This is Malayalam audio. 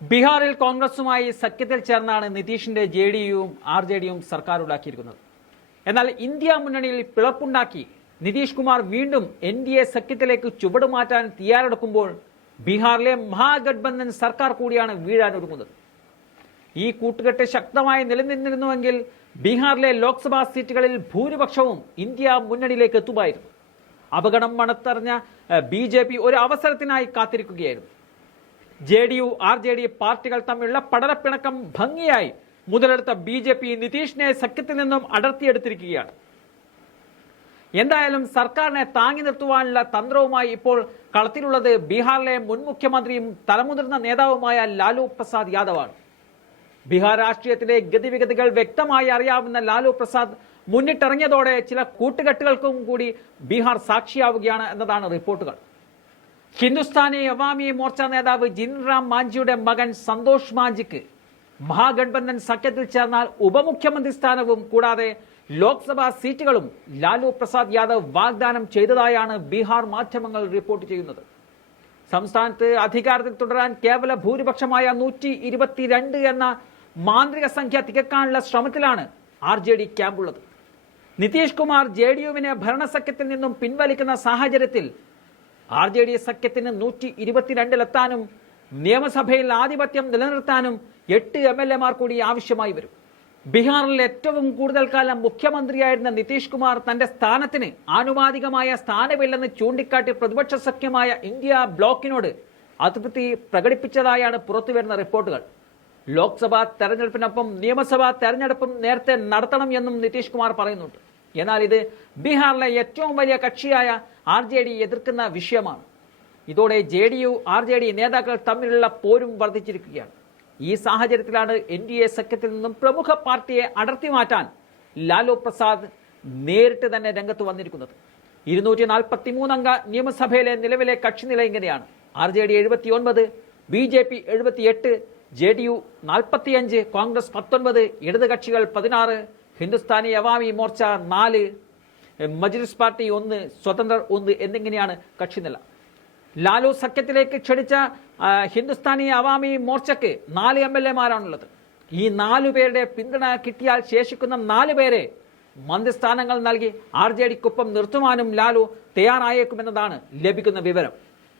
ബീഹാറിൽ കോൺഗ്രസുമായി സഖ്യത്തിൽ ചേർന്നാണ് നിതീഷിന്റെ ജെ ഡി യുവും ആർ ജെ ഡിയും സർക്കാർ ഉണ്ടാക്കിയിരിക്കുന്നത് എന്നാൽ ഇന്ത്യ മുന്നണിയിൽ പിളപ്പുണ്ടാക്കി നിതീഷ് കുമാർ വീണ്ടും എൻ ഡി എ സഖ്യത്തിലേക്ക് ചുവടുമാറ്റാൻ തയ്യാറെടുക്കുമ്പോൾ ബീഹാറിലെ മഹാഗഡ്ബന്ധൻ സർക്കാർ കൂടിയാണ് വീഴാൻ ഒരുങ്ങുന്നത് ഈ കൂട്ടുകെട്ട് ശക്തമായി നിലനിന്നിരുന്നുവെങ്കിൽ ബീഹാറിലെ ലോക്സഭാ സീറ്റുകളിൽ ഭൂരിപക്ഷവും ഇന്ത്യ മുന്നണിയിലേക്ക് എത്തുമായിരുന്നു. അപകടം മണത്തറിഞ്ഞ ബി ഒരു അവസരത്തിനായി കാത്തിരിക്കുകയായിരുന്നു. J D U R J D പാർട്ടികൾ തമ്മിലുള്ള പടരപ്പിണക്കം ഭംഗിയായി മുതലെടുത്ത ബി ജെ പി നിതീഷിനെ സഖ്യത്തിൽ നിന്നും അടർത്തിയെടുത്തിരിക്കുകയാണ്. എന്തായാലും സർക്കാരിനെ താങ്ങി നിർത്തുവാനുള്ള തന്ത്രവുമായി ഇപ്പോൾ കളത്തിലുള്ളത് ബീഹാറിലെ മുൻ മുഖ്യമന്ത്രിയും തലമുതിർന്ന നേതാവുമായ ലാലു പ്രസാദ് യാദവാണ്. ബീഹാർ രാഷ്ട്രീയത്തിലെ ഗതിവിഗതികൾ വ്യക്തമായി അറിയാവുന്ന ലാലു പ്രസാദ് മുന്നിട്ടിറങ്ങിയതോടെ ചില കൂട്ടുകെട്ടുകൾക്കും കൂടി ബീഹാർ സാക്ഷിയാവുകയാണ് എന്നതാണ് റിപ്പോർട്ടുകൾ. ഹിന്ദുസ്ഥാനി അവാമി മോർച്ച നേതാവ് ജിൻറാം മാഞ്ചിയുടെ മകൻ സന്തോഷ് മാഞ്ചിക്ക് മഹാഗഡ്ബന്ധൻ സഖ്യത്തിൽ ചേർന്നാൽ ഉപമുഖ്യമന്ത്രി സ്ഥാനവും കൂടാതെ ലോക്സഭാ സീറ്റുകളും ലാലു പ്രസാദ് യാദവ് വാഗ്ദാനം ചെയ്തതായാണ് ബീഹാർ മാധ്യമങ്ങൾ റിപ്പോർട്ട് ചെയ്യുന്നത്. സംസ്ഥാനത്ത് അധികാരത്തിൽ തുടരാൻ കേവല ഭൂരിപക്ഷമായ നൂറ്റി ഇരുപത്തിരണ്ട് എന്ന മാന്ത്രിക സംഖ്യ തികക്കാനുള്ള ശ്രമത്തിലാണ് ആർ ജെ ഡി ക്യാമ്പുള്ളത്. നിതീഷ് കുമാർ ജെ ഡി യുവിനെ ഭരണസഖ്യത്തിൽ നിന്നും പിൻവലിക്കുന്ന സാഹചര്യത്തിൽ ആർ ജെ ഡി സഖ്യത്തിന് നൂറ്റി ഇരുപത്തിരണ്ടിലെത്താനും നിയമസഭയിൽ ആധിപത്യം നിലനിർത്താനും എട്ട് എം എൽ എമാർ കൂടി ആവശ്യമായി വരും. ബീഹാറിൽ ഏറ്റവും കൂടുതൽ കാലം മുഖ്യമന്ത്രിയായിരുന്ന നിതീഷ് കുമാർ തന്റെ സ്ഥാനത്തിന് ആനുപാതികമായ സ്ഥാനമില്ലെന്ന് ചൂണ്ടിക്കാട്ടി പ്രതിപക്ഷ സഖ്യമായ ഇന്ത്യ ബ്ലോക്കിനോട് അതൃപ്തി പ്രകടിപ്പിച്ചതായാണ് പുറത്തുവരുന്ന റിപ്പോർട്ടുകൾ. ലോക്സഭാ തെരഞ്ഞെടുപ്പിനൊപ്പം നിയമസഭാ തെരഞ്ഞെടുപ്പും നേരത്തെ നടത്തണം എന്നും നിതീഷ് കുമാർ പറയുന്നുണ്ട്. എന്നാൽ ഇത് ബീഹാറിലെ ഏറ്റവും വലിയ കക്ഷിയായ ആർ ജെ ഡി എതിർക്കുന്ന വിഷയമാണ്. ഇതോടെ J D U R J D നേതാക്കൾ തമ്മിലുള്ള പോരും വർദ്ധിച്ചിരിക്കുകയാണ്. ഈ സാഹചര്യത്തിലാണ് എൻ ഡി എ സഖ്യത്തിൽ നിന്നും പ്രമുഖ പാർട്ടിയെ അടർത്തി മാറ്റാൻ ലാലു പ്രസാദ് നേരിട്ട് തന്നെ രംഗത്ത് വന്നിരിക്കുന്നത്. ഇരുന്നൂറ്റി നാൽപ്പത്തി മൂന്നംഗ നിയമസഭയിലെ നിലവിലെ കക്ഷിനില ഇങ്ങനെയാണ്. ആർ ജെ ഡി എഴുപത്തി ഒൻപത് ബി ജെ പി എഴുപത്തി എട്ട് ജെ ഡി യു നാൽപ്പത്തിയഞ്ച് കോൺഗ്രസ് പത്തൊൻപത് ഇടത് കക്ഷികൾ പതിനാറ് ഹിന്ദുസ്ഥാനി അവാമി മോർച്ച നാല് മജ്ലിസ് പാർട്ടി ഒന്ന് സ്വതന്ത്രർ ഒന്ന് എന്നിങ്ങനെയാണ് കക്ഷി നില. ലാലു സഖ്യത്തിലേക്ക് ക്ഷണിച്ച ഹിന്ദുസ്ഥാനി അവാമി മോർച്ചയ്ക്ക് നാല് എം എൽ എമാരാണുള്ളത് ഈ നാലു പേരുടെ പിന്തുണ കിട്ടിയാൽ ശേഷിക്കുന്ന നാല് പേരെ മന്ത്രിസ്ഥാനങ്ങൾ നൽകി ആർ ജെ ഡിക്കൊപ്പം നിർത്തുവാനും ലാലു തയ്യാറായേക്കുമെന്നതാണ് ലഭിക്കുന്ന വിവരം.